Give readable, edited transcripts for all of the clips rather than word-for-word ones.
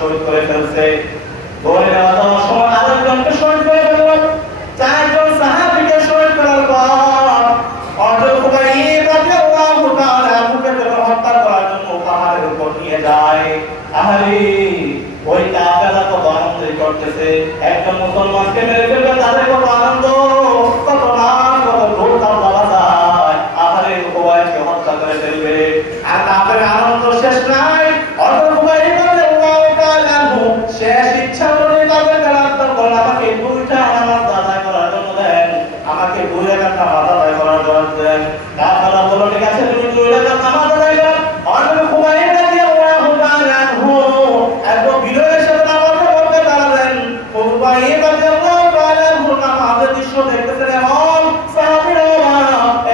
শহীদ করে ফেলছে। ধরে নেওয়া যাওয়ার সময় আরেকজনকে শহীদ করে ফেলল। 4 জন সাহাবীকে শহীদ করার পর হযরত খুবাইব রাদিয়াল্লাহু তাআলা মুখে যখন হত্যা করার জন্য পাহাড়ের উপর নিয়ে যায়, আহারে ওই কাফেররা কত আনন্দ করতেছে, একজন মুসলমানকে মেরে ফেলবে তাদের কত আনন্দ, কত নাম, কত ধুমধাম পাওয়া যায়। আহারে খুবাইবকে হত্যা করে ফেলবে, আর কাফের আনন্দ শেষ নাই। হযরত খুবাইব রাদিয়াল্লাহু তাআলা শেষ ইচ্ছা করে তাদের রাস্তা করলেন, আমাকে 2টা নামাজ আদায় করার জন্য দেন, আমাকে 2 রাকাত নামাজ আদায় করার জন্য দেন। কাফেররা বলল ঠিক আছে তুমি 2 রাকাত নামাজ আদায় করো। হযরত খুবাইব রাদিয়াল্লাহু তাআলা এত বিনয়ের সাথে নামাজে পড়তে দাঁড়ালেন। খুবাইব রাদিয়াল্লাহু তাআলা নামাজের দৃশ্য দেখতেছেন এমন সাহাবীরা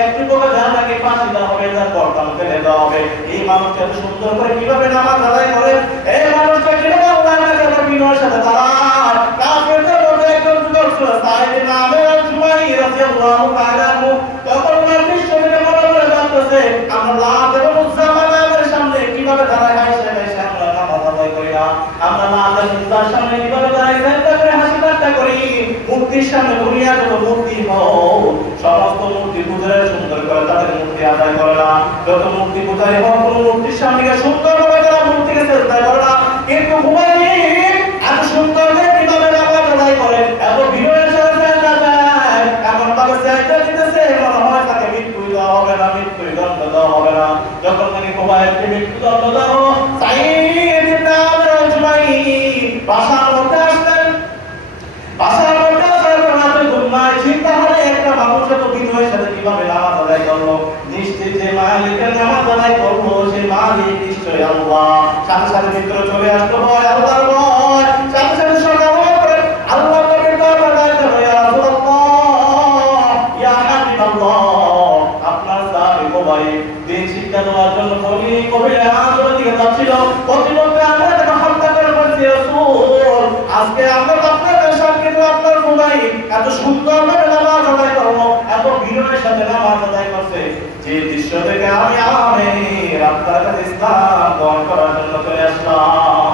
একটু করে জানাকে ফাঁসি দেওয়া হবে, তার গর্দান ফেলে দেওয়া হবে। এই মানুষটা এত সুন্দর করে কিভাবে নামাজ আদায় করে, এই মানুষটা কিভাবে আল্লাহর কাছে এত বিনয়ের সাথে দাঁড়ায়। কাফেরদের মধ্যে একজন যুবক ছিল সাঈদ নামে জুবাইর রাদিয়াল্লাহু তাআলা, তখন ওই দৃশ্য দেখে মনে মনে ভাবতেছে আমরা লাত এবং উজ্জা মানামের সামনে কিভাবে দাঁড়ায় হাসি আমরা নামাজ আদায় করি না, আমরা লাত এবং উজ্জার সামনে কিভাবে দাঁড়ায় চিন্তা করে হাসি ঠাট্টা করি। মূর্তির সামনে দুনিয়া যত মূর্তি হোক সমস্ত মূর্তি পূজারে সুন্দর করে তাদের মূর্তি আদায় করে না, যত মূর্তি পূজারি হোক কোন মূর্তির সামনে সুন্দর করে তারা মূর্তিকে চেষ্টা করে না। কিন্তু খুবাইব এত সুন্দর কিভাবে নামাজ আদায় করে, এত বিনয়ের সাথে চেষ্টা যায়, এমন ভাবে চেষ্টা দিতেছে মনে হয় তাকে মৃত্যু দেওয়া হবে না, মৃত্যু দণ্ড দেওয়া হবে না। যখন তিনি খুবাইবকে মৃত্যু দণ্ড দেওয়া সাঈদ ইবনে জুবাইর বাসার মধ্যে আসলেন, বাসার মধ্যে আসার পর হাতে ঘুমায়, চিন্তা হলে একটা মানুষ এত বিনয়ের সাথে কিভাবে নামাজ আদায় করলো, নিশ্চিত যে মালিকের নামাজ আদায় করবো সে মালিক নিশ্চয় আল্লাহ। সাথে সাথে ভিতরে চলে আসলো ভয়, আল্লাহর ভয়। সাথে সাথে সকাল হয়ে আল্লাহ নবীর দরবারে যাইতে হয়, ইয়া রাসূলুল্লাহ, ইয়া হাবিবাল্লাহ, আপনার সাহাবী খুবাইব দিন শিক্ষা দেওয়ার জন্য কবিরা আন্দোলন দিকে যাচ্ছিল, প্রতিপক্ষে আমরা তাকে হত্যা করে ফেলছি রাসূল। আজকে আমরা আপনাদের সামনে আপনার খুবাইব এত সুন্দর ভাবে নামাজ আদায় করলো, এত বিনয়ের সাথে নামাজ আদায় করছে, যে দৃশ্য থেকে আমি আপনার কাছে ইসলাম গ্রহণ করার জন্য চলে আসলাম।